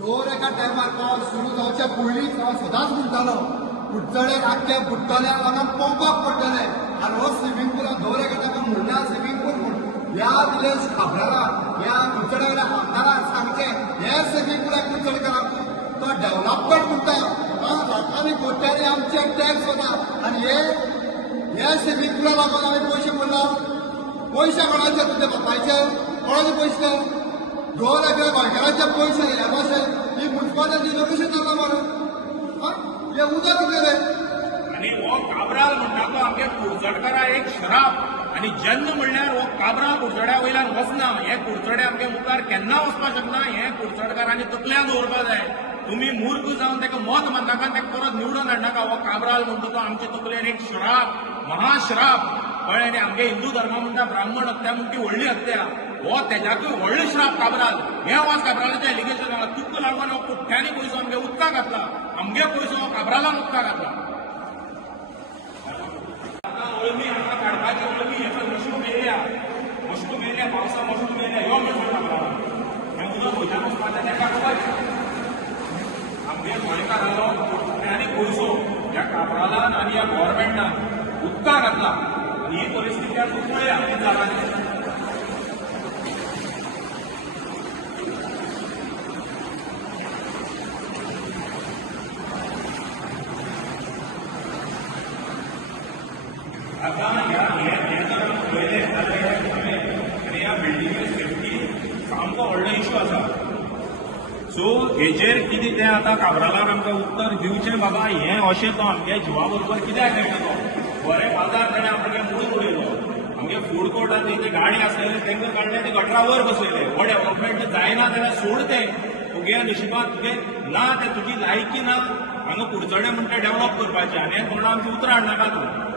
दोन एका टायमार पावस सुरू जावच्या पयलींच हांव सदांच म्हणटालो कुडचड्याक आख्खे बुडटले हांगा पंपाक पडटले आनी हो स्विमींग पूल दोन एका टायमार म्हणल्या स्विमींग पूल म्हूण ह्या दिलेश खाबराला ह्या कुडचड्या आमदाराक सांगचे हे स्विमींग पुलाक कुडचडकाराक तो डेव्हलपमेंट म्हणटा लाखांनी कोट्यांनी आमचे टॅक्स वता आनी हे स्विमींग पुला लागून आमी पयशे पडला पयशे कोणाचे तुजे बापायचे कोणाचे पयशे दोन एकर गोंयकारांचे पयशे हे मातशे ही म्युनिसिपालिटी कशें जाता मरे हे उदक गेले आनी हो काबराल म्हणटा तो आमगे कुडचडकारा एक श्राप आनी जन्म म्हणल्यार हो काबराल कुडचड्या वयल्यान वचना हे कुडचडे आमगे मुखार केन्ना वचपाक शकना हे कुडचडकारांनी तकल्यान दवरपाक जाय तुम्ही मूर्ख जावन ताका मत मारनाका ताका परत निवडून हाडनाका हो काबराल म्हणटा तो आमचे तकलेर एक श्राप महाश्राप कळ्ळें आनी आमगे हिंदू धर्मा म्हणटा ब्राह्मण हत्या म्हणटी व्हडली हत्या हो तेज्याकूय व्हडलो श्राप काबराल हे वाज काबरालाचें एलिगेशन आहा तुका लागून हो कुठ्यांनी पयसो आमगे उदकाक घातला आमगे पयसो हो काबरालान उदकाक घातला अळमी हांगा काडपाची अळमी हेचो मशरूम येयल्या पावसा मशरूम येयल्या ह्यो मेळटलो काबराला हें उदक खंयच्यान वचपाचें तेका खबर आमगे गोंयकार आनी पयसो ह्या काबरालान आनी ह्या गव्हर्मेंटान उदकाक घातला आनी ही परिस्थिती आज पळया हे जागांचेर आता ह्या बिल्डिंगे सेफ्टी सामको व्हडलो इश्यू आसा सो हेजेर कितें तें आतां काबरालाक आमकां उत्तर दिवचें बाबा हें अशें तो आमगे जिवा बरोबर कित्याक खेळटा तो बरें बाजार ताणें आमगे म्हणून उडयलो आमगे फूड कोर्टान ते गाडी आसलेले तांकां काडले ते गटरावर बसयले हो डेव्हलपमेंट जायना जाल्यार सोड तें तुगे नशिबान तुगे ना तें तुजी लायकी ना हांगा कुडचडे म्हणटा डेव्हलप करपाचें आनी हें म्हणून आमचें उतर हाडनाका तूं